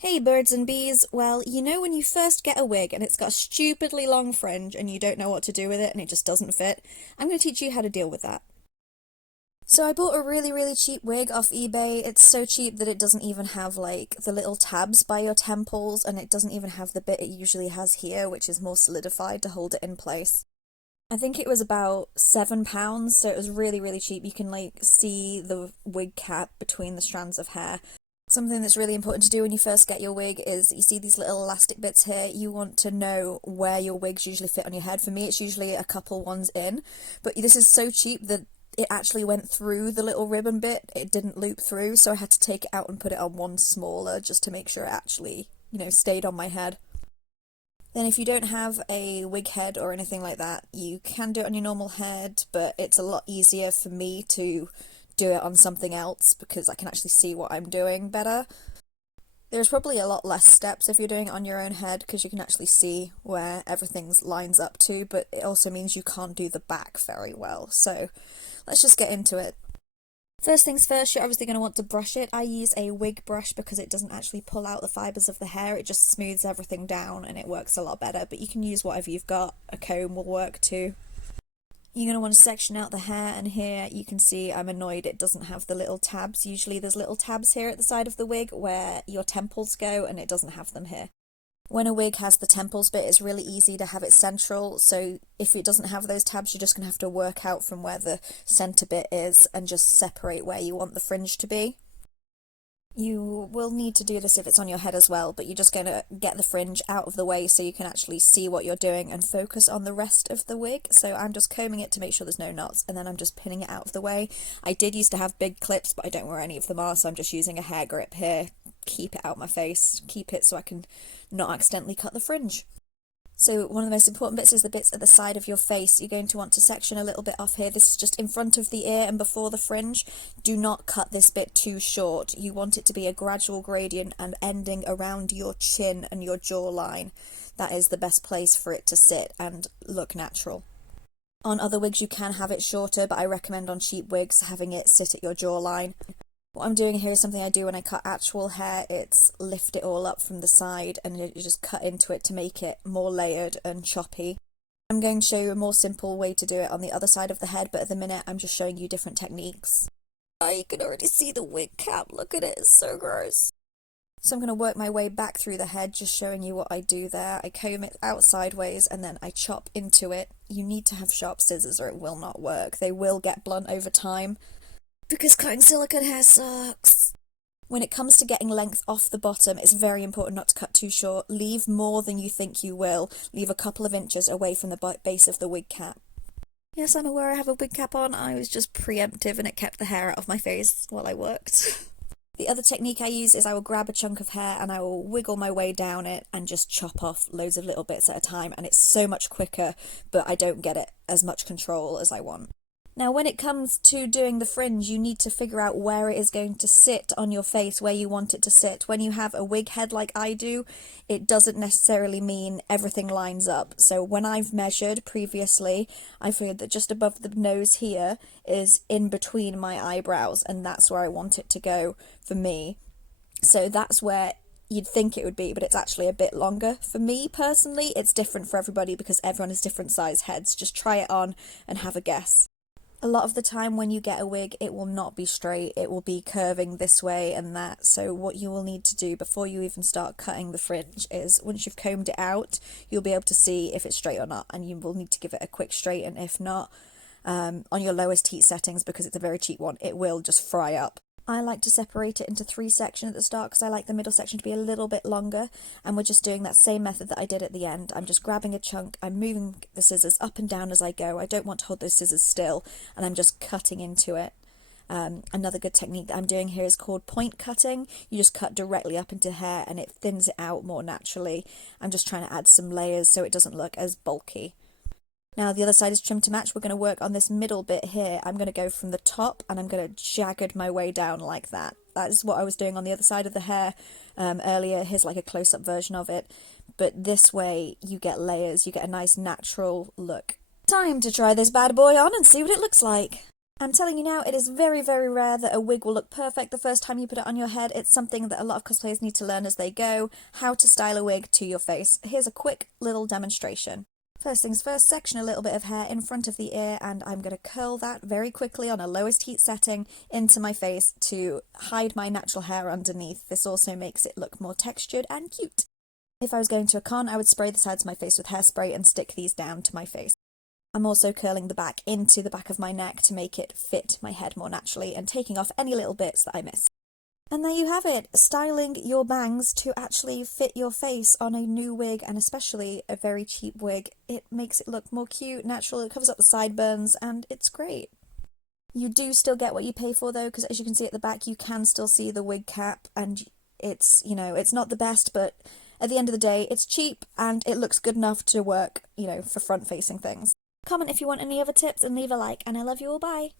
Hey birds and bees, well, you know when you first get a wig and it's got a stupidly long fringe and you don't know what to do with it and it just doesn't fit? I'm going to teach you how to deal with that. So I bought a really cheap wig off eBay. It's so cheap that it doesn't even have like the little tabs by your temples, and it doesn't even have the bit it usually has here, which is more solidified to hold it in place. I think it was about £7, so it was really cheap. You can like see the wig cap between the strands of hair. Something that's really important to do when you first get your wig is you see these little elastic bits here. You want to know where your wigs usually fit on your head. For me, it's usually a couple ones in, but this is so cheap that it actually went through the little ribbon bit. It didn't loop through, so I had to take it out and put it on one smaller just to make sure it actually, stayed on my head. Then if you don't have a wig head or anything like that, you can do it on your normal head, but it's a lot easier for me to do it on something else because I can actually see what I'm doing better. There's probably a lot less steps if you're doing it on your own head because you can actually see where everything lines up to, but it also means you can't do the back very well. So let's just get into it. First things first, you're obviously going to want to brush it. I use a wig brush because it doesn't actually pull out the fibres of the hair, it just smooths everything down and it works a lot better, but you can use whatever you've got. A comb will work too. You're going to want to section out the hair, and here you can see I'm annoyed it doesn't have the little tabs. Usually there's little tabs here at the side of the wig where your temples go, and it doesn't have them here. When a wig has the temples bit, it's really easy to have it central, so if it doesn't have those tabs, you're just going to have to work out from where the centre bit is and just separate where you want the fringe to be. You will need to do this if it's on your head as well, but you're just going to get the fringe out of the way so you can actually see what you're doing and focus on the rest of the wig. So I'm just combing it to make sure there's no knots, and then I'm just pinning it out of the way. I did used to have big clips, but I don't wear any of them are, so I'm just using a hair grip here. Keep it out my face, keep it so I can not accidentally cut the fringe. So one of the most important bits is the bits at the side of your face. You're going to want to section a little bit off here. This is just in front of the ear and before the fringe. Do not cut this bit too short. You want it to be a gradual gradient and ending around your chin and your jawline. That is the best place for it to sit and look natural. On other wigs you can have it shorter, but I recommend on cheap wigs having it sit at your jawline. What I'm doing here is something I do when I cut actual hair. It's lift it all up from the side and you just cut into it to make it more layered and choppy. I'm going to show you a more simple way to do it on the other side of the head, but at the minute I'm just showing you different techniques. Oh, you can already see the wig cap. Look at it, it's so gross. So I'm going to work my way back through the head, just showing you what I do there. I comb it out sideways and then I chop into it. You need to have sharp scissors or it will not work. They will get blunt over time, because cutting silicone hair sucks. When it comes to getting length off the bottom, it's very important not to cut too short. Leave more than you think you will. Leave a couple of inches away from the base of the wig cap. Yes, I'm aware I have a wig cap on. I was just preemptive and it kept the hair out of my face while I worked. The other technique I use is I will grab a chunk of hair and I will wiggle my way down it and just chop off loads of little bits at a time, and it's so much quicker, but I don't get it as much control as I want. Now, when it comes to doing the fringe, you need to figure out where it is going to sit on your face, where you want it to sit. When you have a wig head like I do, it doesn't necessarily mean everything lines up. So when I've measured previously, I figured that just above the nose here is in between my eyebrows, and that's where I want it to go for me. So that's where you'd think it would be, but it's actually a bit longer. For me personally, it's different for everybody because everyone has different size heads. Just try it on and have a guess. A lot of the time when you get a wig, it will not be straight, it will be curving this way and that. So what you will need to do before you even start cutting the fringe is, once you've combed it out, you'll be able to see if it's straight or not, and you will need to give it a quick straighten. If not, on your lowest heat settings, because it's a very cheap one, it will just fry up. I like to separate it into 3 sections at the start because I like the middle section to be a little bit longer, and we're just doing that same method that I did at the end. I'm just grabbing a chunk, I'm moving the scissors up and down as I go. I don't want to hold those scissors still, and I'm just cutting into it. Another good technique that I'm doing here is called point cutting. You just cut directly up into hair and it thins it out more naturally. I'm just trying to add some layers so it doesn't look as bulky. Now the other side is trimmed to match. We're going to work on this middle bit here. I'm going to go from the top and I'm going to jagged my way down like that. That is what I was doing on the other side of the hair earlier. Here's like a close-up version of it. But this way you get layers, you get a nice natural look. Time to try this bad boy on and see what it looks like. I'm telling you now, it is very, very rare that a wig will look perfect the first time you put it on your head. It's something that a lot of cosplayers need to learn as they go, how to style a wig to your face. Here's a quick little demonstration. First things first, section a little bit of hair in front of the ear, and I'm going to curl that very quickly on a lowest heat setting into my face to hide my natural hair underneath. This also makes it look more textured and cute. If I was going to a con, I would spray the sides of my face with hairspray and stick these down to my face. I'm also curling the back into the back of my neck to make it fit my head more naturally and taking off any little bits that I miss. And there you have it, styling your bangs to actually fit your face on a new wig, and especially a very cheap wig. It makes it look more cute, natural, it covers up the sideburns, and it's great. You do still get what you pay for though, because as you can see at the back, you can still see the wig cap, and it's, it's not the best, but at the end of the day, it's cheap and it looks good enough to work, for front-facing things. Comment if you want any other tips and leave a like, and I love you all, bye!